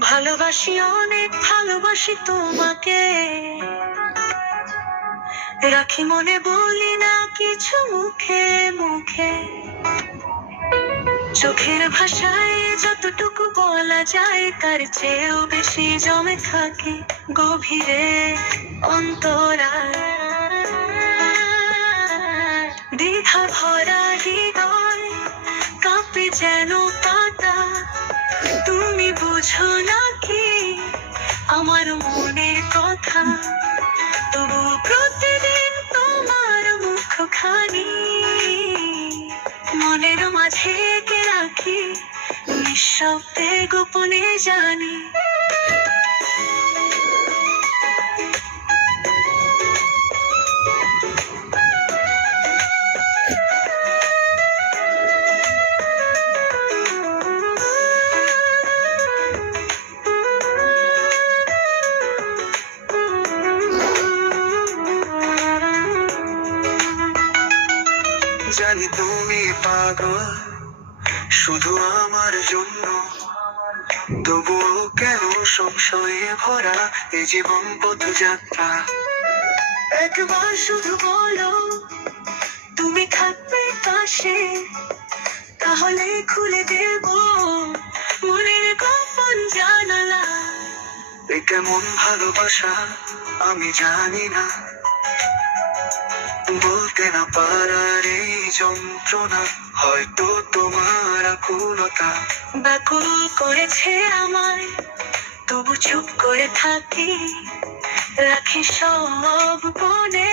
ভালোবাসি অনেক ভালোবাসি তোমাকে, রাখি মনে বলি না কিছু মুখে মুখে। চোখের ভাষায় যতটুকু বলা যায় তার চেয়েও বেশি জমে থাকে গভীরে অন্তরায়। দ্বিধা ভরা হৃদয় কাঁপে যেন পাতা, তুমি বুঝো নাকি আমার মনের কথা? তবু প্রতিদিন তোমার মুখখানি মনের মাঝে এঁকে রাখি, নিঃশব্দে গোপনে জানি। জানি তুমি পাগল শুধু আমার জন্য, তবুও কেন সংশয়ে ভরা এই জীবন পথযাত্রা। একবার শুধু বলো তুমি থাকবে পাশে, তাহলে খুলে দেব মনের গোপন জানালা। এ কেমন ভালোবাসা আমি জানি না, বলতে না পারার এই যন্ত্রণা হয়তো তোমার আকুলতা ব্যাকুল করেছে আমায়, তবু চুপ করে থাকি, রাখি সব মনে